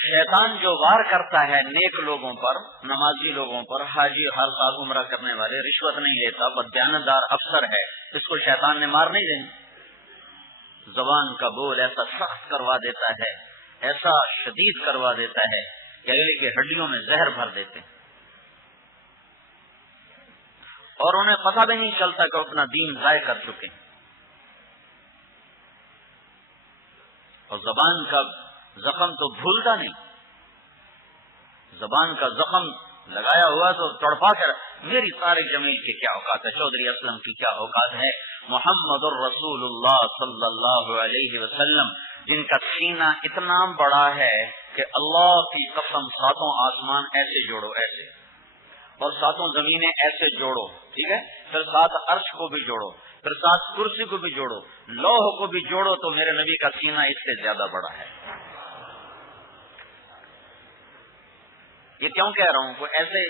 شیطان جو وار کرتا ہے نیک لوگوں پر، نمازی لوگوں پر، حاجی ہر سال عمرہ کرنے والے، رشوت نہیں لیتا، بددیانتدار افسر ہے، اس کو شیطان نے مار نہیں دینی۔ زبان کا بول ایسا سخت کروا دیتا ہے، ایسا شدید کروا دیتا ہے کہ اگلے کی ہڈیوں میں زہر بھر دیتے ہیں، اور انہیں پتہ بھی نہیں چلتا کہ اپنا دین ضائع کر چکے ہیں۔ اور زبان کا زخم تو بھولتا نہیں، زبان کا زخم لگایا ہوا تو تڑپا کر، میری طارق جمیل کی کیا اوقات ہے، چودھری اسلم کی کیا اوقات ہے، محمد الرسول اللہ صلی اللہ علیہ وسلم جن کا سینہ اتنا بڑا ہے کہ اللہ کی قسم ساتوں آسمان ایسے جوڑو ایسے، اور ساتوں زمینیں ایسے جوڑو، ٹھیک ہے، پھر ساتھ عرش کو بھی جوڑو، پھر ساتھ کرسی کو بھی جوڑو، لوح کو بھی جوڑو، تو میرے نبی کا سینہ اس سے زیادہ بڑا ہے۔ یہ کیوں کہہ رہا ہوں؟ کوئی ایسے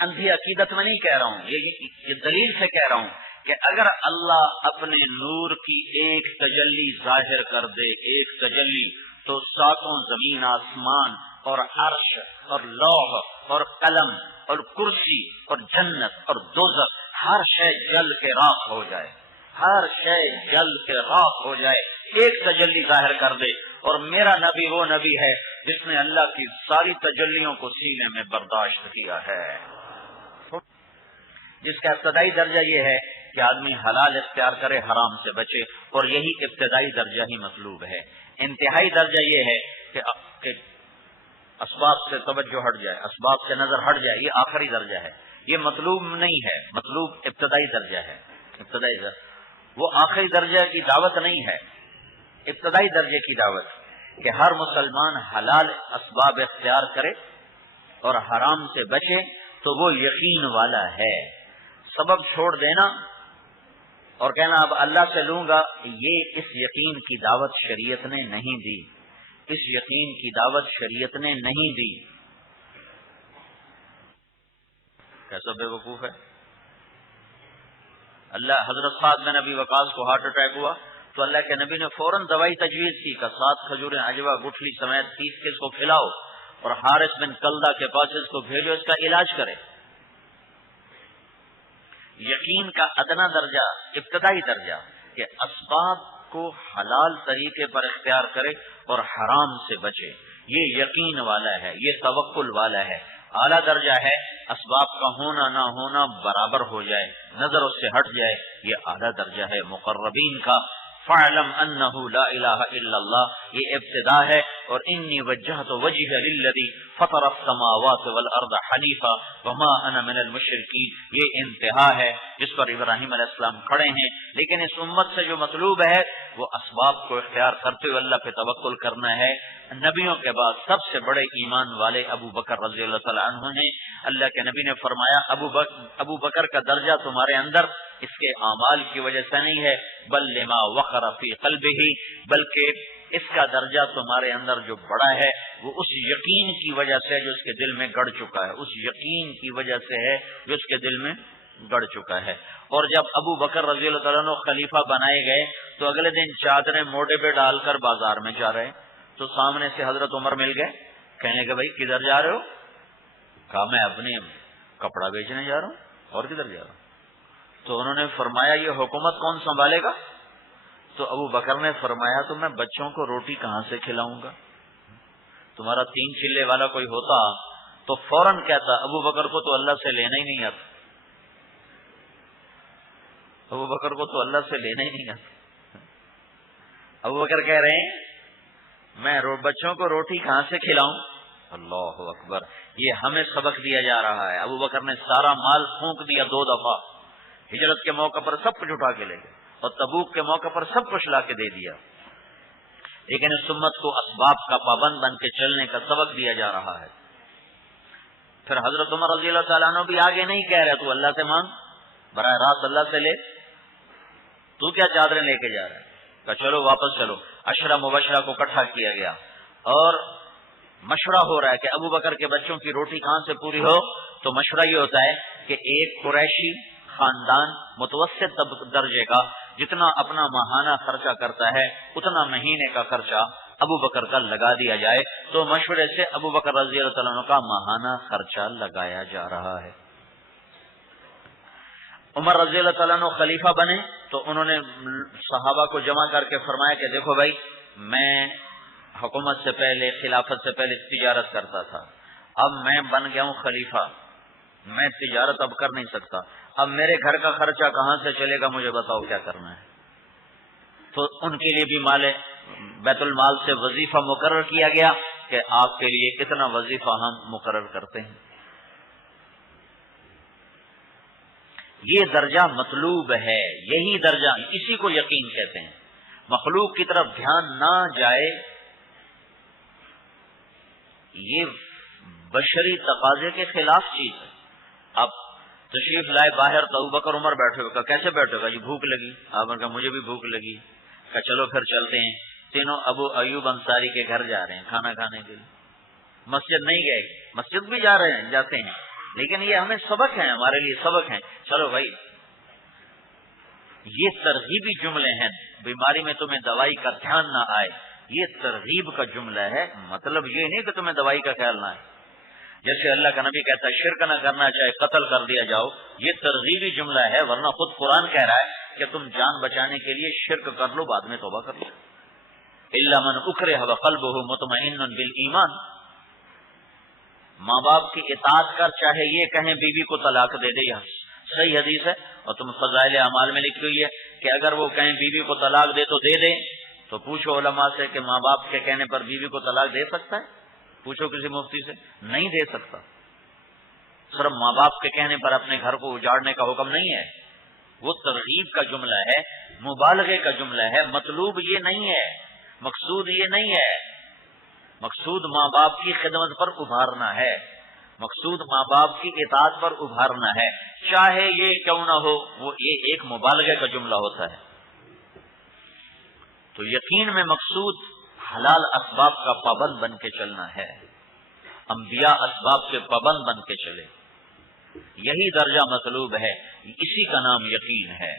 اندھی عقیدت میں نہیں کہہ رہا ہوں، یہ دلیل سے کہہ رہا ہوں کہ اگر اللہ اپنے نور کی ایک تجلی ظاہر کر دے، ایک تجلی، تو ساتوں زمین آسمان اور عرش اور لوح اور قلم اور کرسی اور جنت اور دوزخ ہر شے جل کے راکھ ہو جائے، ہر شے جل کے راکھ ہو جائے، ایک تجلی ظاہر کر دے۔ اور میرا نبی وہ نبی ہے جس نے اللہ کی ساری تجلیوں کو سینے میں برداشت کیا ہے، جس کا ابتدائی درجہ یہ ہے کہ آدمی حلال اختیار کرے، حرام سے بچے، اور یہی ابتدائی درجہ ہی مطلوب ہے۔ انتہائی درجہ یہ ہے کہ اسباب سے توجہ ہٹ جائے، اسباب سے نظر ہٹ جائے، یہ آخری درجہ ہے، یہ مطلوب نہیں ہے، مطلوب ابتدائی درجہ ہے۔ ابتدائی درجہ وہ آخری درجہ کی دعوت نہیں ہے، ابتدائی درجے کی دعوت کہ ہر مسلمان حلال اسباب اختیار کرے اور حرام سے بچے، تو وہ یقین والا ہے۔ سبب چھوڑ دینا اور کہنا اب اللہ سے لوں گا، یہ اس یقین کی دعوت شریعت نے نہیں دی، اس یقین کی دعوت شریعت نے نہیں دی۔ کیسا بے وقوف ہے؟ اللہ حضرت سعد بن ابی وقاص کو ہارٹ اٹیک ہوا تو اللہ کے نبی نے فوراً دوائی تجویز کی کہ 7 کھجوریں عجوہ گٹھلی سمیت 30 کے اس کو کھلاؤ، اور حارث بن کلدہ کے پاس اس کو بھیجو، اس کا علاج کرے۔ یقین کا ادنا درجہ، ابتدائی درجہ کہ اسباب کو حلال طریقے پر اختیار کرے اور حرام سے بچے، یہ یقین والا ہے، یہ توکل والا ہے۔ اعلیٰ درجہ ہے اسباب کا ہونا نہ ہونا برابر ہو جائے، نظر اس سے ہٹ جائے، یہ اعلیٰ درجہ ہے مقربین کا۔ فَاعْلَمْ أَنَّهُ لَا إِلَهَ إِلَّا اللَّهُ، یہ ابتدا ہے، اور انی وجہت وجہ للذی فطر السماوات والارض حنیفا وما انا من المشرکین، یہ انتہا ہے جس پر ابراہیم علیہ السلام کھڑے ہیں۔ لیکن اس امت سے جو مطلوب ہے وہ اسباب کو اختیار کرتے ہوئے اللہ پہ توکل کرنا ہے۔ نبیوں کے بعد سب سے بڑے ایمان والے ابو بکر رضی اللہ تعالیٰ عنہ ہیں۔ اللہ کے نبی نے فرمایا ابو بکر کا درجہ تمہارے اندر اس کے اعمال کی وجہ سے نہیں ہے، بل لما وقر فی قلبہ، بلکہ اس کا درجہ تمہارے اندر جو بڑا ہے وہ اس یقین کی وجہ سے جو اس کے دل میں گڑ چکا ہے، اس یقین کی وجہ سے ہے جو اس کے دل میں گڑ چکا ہے۔ اور جب ابو بکر رضی اللہ تعالیٰ عنہ خلیفہ بنائے گئے تو اگلے دن چادریں موڈے پہ ڈال کر بازار میں جا رہے، تو سامنے سے حضرت عمر مل گئے، کہنے کہ بھائی کدھر جا رہے ہو؟ کہا میں اپنے کپڑا بیچنے جا رہا ہوں۔ اور کدھر جا رہا ہوں؟ تو انہوں نے فرمایا یہ حکومت کون سنبھالے گا؟ تو ابو بکر نے فرمایا تو میں بچوں کو روٹی کہاں سے کھلاؤں گا؟ تمہارا 3 چلے والا کوئی ہوتا تو فوراً کہتا ابو بکر کو تو اللہ سے لینا ہی نہیں آتا، ابو بکر کو تو اللہ سے لینا ہی نہیں آتا۔ ابو بکر کہہ رہے ہیں میں بچوں کو روٹی کہاں سے کھلاؤں؟ اللہ اکبر، یہ ہمیں سبق دیا جا رہا ہے۔ ابو بکر نے سارا مال پھونک دیا 2 دفعہ، ہجرت کے موقع پر سب کچھ اٹھا کے لے گئے اور تبوک کے موقع پر سب کچھ لا کے دے دیا، لیکن اس امت کو اسباب کا پابند بن کے چلنے کا سبق دیا جا رہا ہے۔ پھر حضرت عمر رضی اللہ تعالیٰ عنہ بھی آگے نہیں کہہ رہے تو اللہ سے مانگ، براہ راست اللہ سے لے، تو کیا چادریں لے کے جا رہا ہے؟ کہ چلو واپس چلو۔ عشرہ مبشرہ کو اکٹھا کیا گیا اور مشورہ ہو رہا ہے کہ ابو بکر کے بچوں کی روٹی کہاں سے پوری ہو، تو مشورہ یہ ہوتا ہے کہ ایک قریشی خاندان متوسط درجے کا جتنا اپنا ماہانہ خرچہ کرتا ہے اتنا مہینے کا خرچہ ابو بکر کا لگا دیا جائے، تو مشورے سے ابو بکر رضی اللہ تعالیٰ عنہ کا ماہانہ خرچہ لگایا جا رہا ہے۔ عمر رضی اللہ تعالیٰ عنہ خلیفہ بنے تو انہوں نے صحابہ کو جمع کر کے فرمایا کہ دیکھو بھائی، میں حکومت سے پہلے، خلافت سے پہلے تجارت کرتا تھا، اب میں بن گیا ہوں خلیفہ، میں تجارت اب کر نہیں سکتا، اب میرے گھر کا خرچہ کہاں سے چلے گا، مجھے بتاؤ کیا کرنا ہے۔ تو ان کے لیے بھی بیت المال سے وظیفہ مقرر کیا گیا کہ آپ کے لیے اتنا وظیفہ ہم مقرر کرتے ہیں۔ یہ درجہ مطلوب ہے، یہی درجہ، اسی کو یقین کہتے ہیں۔ مخلوق کی طرف دھیان نہ جائے، یہ بشری تقاضے کے خلاف چیز ہے۔ اب تشریف لائے باہر تو ابو بکر عمر بیٹھے ہوئے، کہا کیسے بیٹھے گا جی، بھوک لگی۔ آپ نے کہا مجھے بھی بھوک لگی، کہا چلو پھر چلتے ہیں۔ تینوں ابو ایوب انصاری کے گھر جا رہے ہیں کھانا کھانے کے لیے، مسجد نہیں گئے، مسجد بھی جاتے ہیں، لیکن یہ ہمیں سبق ہے، ہمارے لیے سبق ہے۔ چلو بھائی، یہ ترغیبی جملے ہیں، بیماری میں تمہیں دوائی کا دھیان نہ آئے، یہ ترغیب کا جملہ ہے، مطلب یہ نہیں کہ تمہیں دوائی کا خیال نہ آئے۔ جیسے اللہ کا نبی کہتا ہے شرک نہ کرنا چاہے قتل کر دیا جاؤ، یہ ترغیبی جملہ ہے، ورنہ خود قرآن کہہ رہا ہے کہ تم جان بچانے کے لیے شرک کر لو، بعد میں توبہ کر لو۔ الا من اکرہ وقلبہ مطمئن بالایمان، ماں باپ کی اطاعت کر، چاہے یہ کہیں بیوی کو طلاق دے دے، یا صحیح حدیث ہے اور تم فضائل اعمال میں لکھی ہوئی ہے کہ اگر وہ کہیں بیوی کو طلاق دے تو دے دے، تو پوچھو علماء سے کہ ماں باپ کے کہنے پر بیوی کو طلاق دے سکتا ہے؟ پوچھو کسی مفتی سے، نہیں دے سکتا۔ صرف ماں باپ کے کہنے پر اپنے گھر کو اجاڑنے کا حکم نہیں ہے، وہ ترغیب کا جملہ ہے، مبالغے کا جملہ ہے، مطلوب یہ نہیں ہے، مقصود یہ نہیں ہے۔ مقصود ماں باپ کی خدمت پر ابھارنا ہے، مقصود ماں باپ کی اطاعت پر ابھارنا ہے، چاہے یہ کیوں نہ ہو، وہ یہ ایک مبالغے کا جملہ ہوتا ہے۔ تو یقین میں مقصود حلال اسباب کا پابند بن کے چلنا ہے، انبیاء اسباب کے پابند بن کے چلے، یہی درجہ مطلوب ہے، اسی کا نام یقین ہے،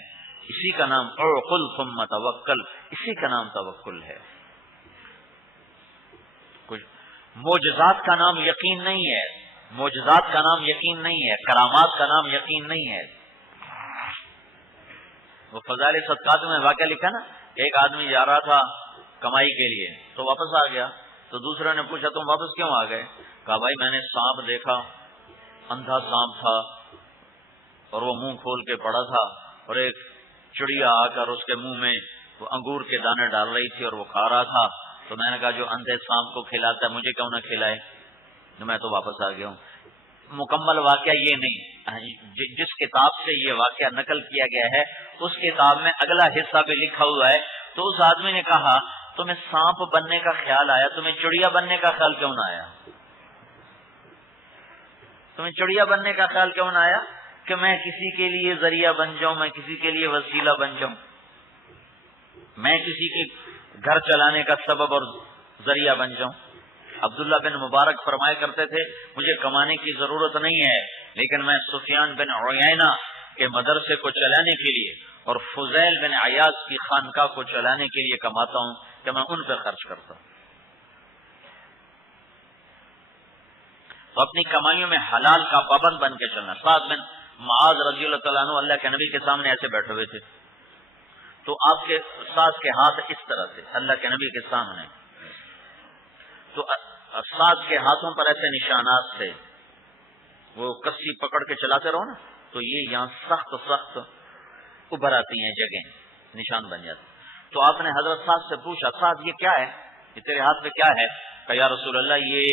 اسی کا نام اعقل ثم توکل، اسی کا نام توکل ہے۔ کچھ معجزات کا نام یقین نہیں ہے، معجزات کا نام یقین نہیں ہے، کرامات کا نام یقین نہیں ہے۔ وہ فضائل صدقات میں واقعہ لکھا نا، ایک آدمی جا رہا تھا کمائی کے لیے تو واپس آ گیا، تو دوسرے نے پوچھا تم واپس کیوں آ گئے؟ کہا بھائی میں نے سانپ دیکھا، اندھا سانپ تھا اور وہ منہ کھول کے پڑا تھا، اور ایک چڑیا آ کر اس کے منہ میں وہ انگور کے دانے ڈال رہی تھی اور وہ کھا رہا تھا، تو میں نے کہا جو اندھے سانپ کو کھلاتا ہے مجھے کیوں نہ کھلائے، تو میں تو واپس آ گیا ہوں۔ مکمل واقعہ یہ نہیں، جس کتاب سے یہ واقعہ نقل کیا گیا ہے اس کتاب میں اگلا حصہ بھی لکھا ہوا ہے۔ تو اس آدمی نے کہا تمہیں سانپ بننے کا خیال آیا، تمہیں چڑیا بننے کا خیال کیوں نہ آیا؟ تمہیں چڑیا بننے کا خیال کیوں نہ آیا کہ میں کسی کے لیے ذریعہ بن جاؤں، میں کسی کے لیے وسیلہ بن جاؤں، میں کسی کے گھر چلانے کا سبب اور ذریعہ بن جاؤں۔ عبداللہ بن مبارک فرمایا کرتے تھے مجھے کمانے کی ضرورت نہیں ہے، لیکن میں سفیان بن عیینہ کے مدرسے کو چلانے کے لیے اور فضیل بن عیاض کی خانقاہ کو چلانے کے لیے کماتا ہوں کہ میں ان پہ خرچ کرتا ہوں۔ تو اپنی کمائیوں میں حلال کا پابند بن کے چلنا۔ سعد بن معاذ رضی اللہ تعالیٰ عنہ اللہ کے نبی کے سامنے ایسے بیٹھے ہوئے تھے، تو آپ کے سعد کے ہاتھ اس طرح سے اللہ کے نبی کے سامنے، تو سعد کے ہاتھوں پر ایسے نشانات تھے، وہ کسی پکڑ کے چلاتے رہو نا تو یہ یہاں سخت سخت ابھر آتی ہیں جگہیں، نشان بن جاتے۔ تو آپ نے حضرت سعد سے پوچھا سعد یہ کیا ہے، یہ تیرے ہاتھ میں کیا ہے؟ کہ یا رسول اللہ یہ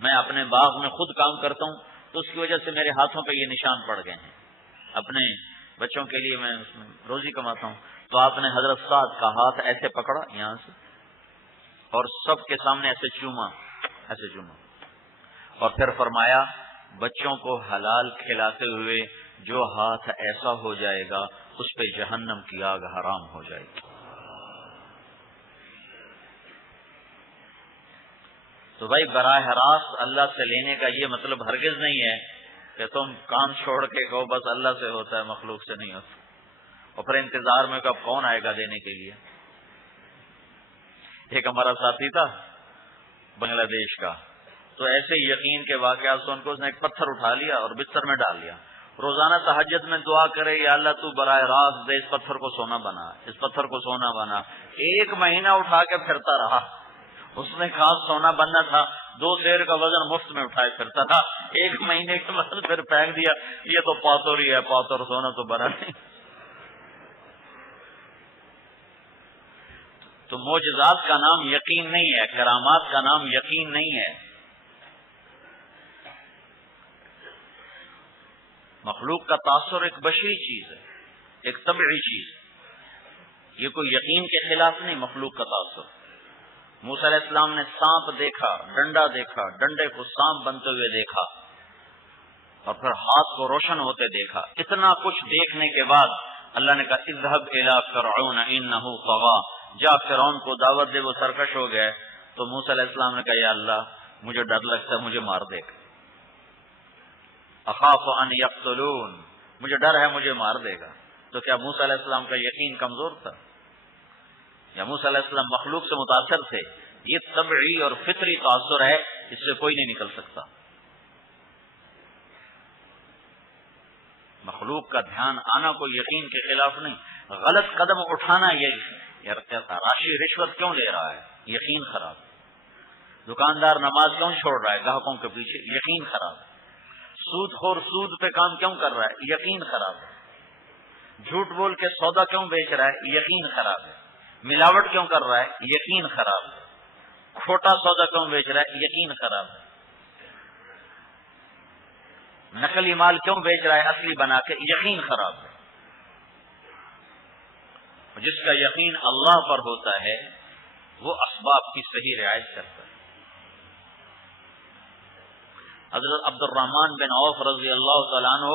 میں اپنے باغ میں خود کام کرتا ہوں تو اس کی وجہ سے میرے ہاتھوں پہ یہ نشان پڑ گئے ہیں، اپنے بچوں کے لیے میں اس میں روزی کماتا ہوں۔ تو آپ نے حضرت سعد کا ہاتھ ایسے پکڑا یہاں سے اور سب کے سامنے ایسے چوما اور پھر فرمایا بچوں کو حلال کھلاتے ہوئے جو ہاتھ ایسا ہو جائے گا اس پہ جہنم کی آگ حرام ہو جائے گی۔ تو بھائی براہ راست اللہ سے لینے کا یہ مطلب ہرگز نہیں ہے کہ تم کام چھوڑ کے کہو بس اللہ سے ہوتا ہے مخلوق سے نہیں ہوتا، اور پھر انتظار میں کب کون آئے گا دینے کے لیے۔ ایک ہمارا ساتھی تھا بنگلہ دیش کا، تو ایسے ہی یقین کے واقعات سے ان کو اس نے ایک پتھر اٹھا لیا اور بستر میں ڈال لیا، روزانہ تہجد میں دعا کرے یا اللہ تو براہ راست دے اس پتھر کو سونا بنا، اس پتھر کو سونا بنا۔ 1 مہینہ اٹھا کے پھرتا رہا، اس نے کہا سونا بننا تھا، 2 سیر کا وزن مفت میں اٹھائے پھرتا تھا، 1 مہینے کے بعد پھر پھینک دیا، یہ تو پاتور ہی ہے، پاتور سونا تو بنا نہیں۔ تو معجزات کا نام یقین نہیں ہے، کرامات کا نام یقین نہیں ہے۔ مخلوق کا تاثر ایک بشری چیز ہے، ایک طبعی چیز، یہ کوئی یقین کے خلاف نہیں۔ مخلوق کا تاثر، موسیٰ علیہ السلام نے سانپ دیکھا، ڈنڈا دیکھا، ڈنڈے کو سانپ بنتے ہوئے دیکھا، اور پھر ہاتھ کو روشن ہوتے دیکھا۔ اتنا کچھ دیکھنے کے بعد اللہ نے کہا اذهب الى فرعون انه طغى، جا فرعون کو دعوت دے، وہ سرکش ہو گئے۔ تو موسیٰ علیہ السلام نے کہا یا اللہ مجھے ڈر لگتا ہے، مجھے مار دے گا، اخاف ان یقتلون، مجھے ڈر ہے مجھے مار دے گا۔ تو کیا موسیٰ علیہ السلام کا یقین کمزور تھا؟ یا موسیٰ علیہ السلام مخلوق سے متاثر تھے؟ یہ طبعی اور فطری تاثر ہے، اس سے کوئی نہیں نکل سکتا۔ مخلوق کا دھیان آنا کوئی یقین کے خلاف نہیں۔ غلط قدم اٹھانا، یہ راشی رشوت کیوں لے رہا ہے؟ یقین خراب۔ دکاندار نماز کیوں چھوڑ رہا ہے گاہکوں کے پیچھے؟ یقین خراب۔ سود خور سود پہ کام کیوں کر رہا ہے؟ یقین خراب ہے۔ جھوٹ بول کے سودا کیوں بیچ رہا ہے؟ یقین خراب ہے۔ ملاوٹ کیوں کر رہا ہے؟ یقین خراب ہے۔ کھوٹا سودا کیوں بیچ رہا ہے؟ یقین خراب ہے۔ نقلی مال کیوں بیچ رہا ہے اصلی بنا کے؟ یقین خراب ہے۔ جس کا یقین اللہ پر ہوتا ہے وہ اسباب کی صحیح رعایت کرتا ہے۔ حضرت عبد الرحمن بن عوف رضی اللہ تعالیٰ عنہ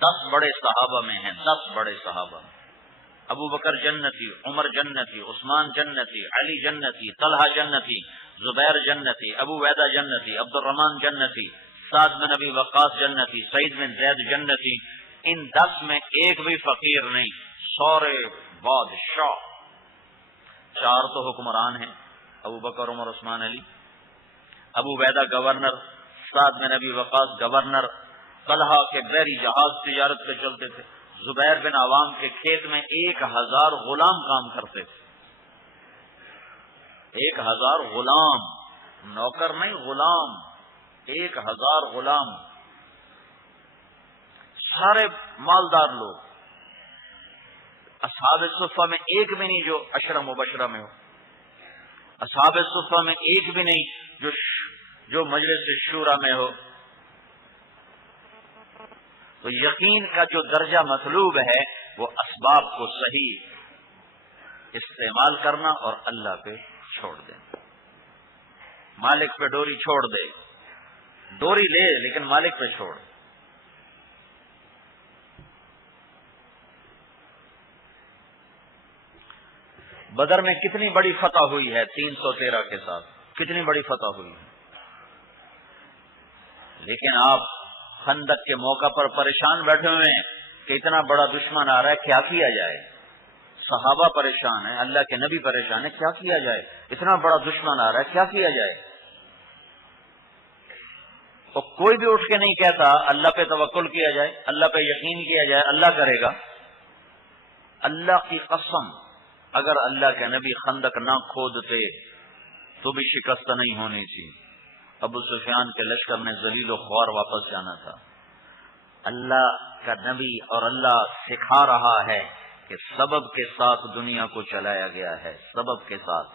10 بڑے صحابہ میں ہیں، 10 بڑے صحابہ میں۔ ابو بکر جنتی، عمر جنتی، عثمان جنتی، علی جنتی، طلحہ جنتی، زبیر جنتی، ابو عبیدہ جنتی، عبد الرحمن جنتی، سعد بن ابی وقاص جنتی، سعید بن زید جنتی۔ ان 10 میں ایک بھی فقیر نہیں، سورے بادشاہ۔ 4 تو حکمران ہیں، ابو بکر، عمر، عثمان، علی۔ ابو عبیدہ گورنر، سعد بن ابی وقاص گورنر، طلحہ کے بحری جہاز تجارت پہ چلتے تھے، زبیر بن عوام کے کھیت میں 1000 غلام کام کرتے تھے۔ 1000 غلام، نوکر نہیں، غلام، 1000 غلام، سارے مالدار لوگ۔ اصحاب صفہ میں ایک بھی نہیں جو 10 مبشرہ میں ہو، اصحاب صفہ میں ایک بھی نہیں جو مجلس شورا میں ہو۔ تو یقین کا جو درجہ مطلوب ہے وہ اسباب کو صحیح استعمال کرنا اور اللہ پہ چھوڑ دینا۔ مالک پہ ڈوری چھوڑ دے، ڈوری لے لیکن مالک پہ چھوڑ۔ بدر میں کتنی بڑی فتح ہوئی ہے 313 کے ساتھ، کتنی بڑی فتح ہوئی ہے، لیکن آپ خندق کے موقع پر پریشان بیٹھے ہوئے ہیں کہ اتنا بڑا دشمن آ رہا ہے، کیا کیا جائے؟ صحابہ پریشان ہیں، اللہ کے نبی پریشان ہے، کیا کیا جائے؟ اتنا بڑا دشمن آ رہا ہے، کیا کیا جائے؟ تو کوئی بھی اٹھ کے نہیں کہتا اللہ پہ توکل کیا جائے، اللہ پہ یقین کیا جائے، اللہ کرے گا۔ اللہ کی قسم، اگر اللہ کے نبی خندق نہ کھودتے تو بھی شکست نہیں ہونی تھی۔ ابو سفیان کے لشکر نے ذلیل و خوار واپس جانا تھا۔ اللہ کا نبی اور اللہ سکھا رہا ہے کہ سبب کے ساتھ دنیا کو چلایا گیا ہے، سبب کے ساتھ۔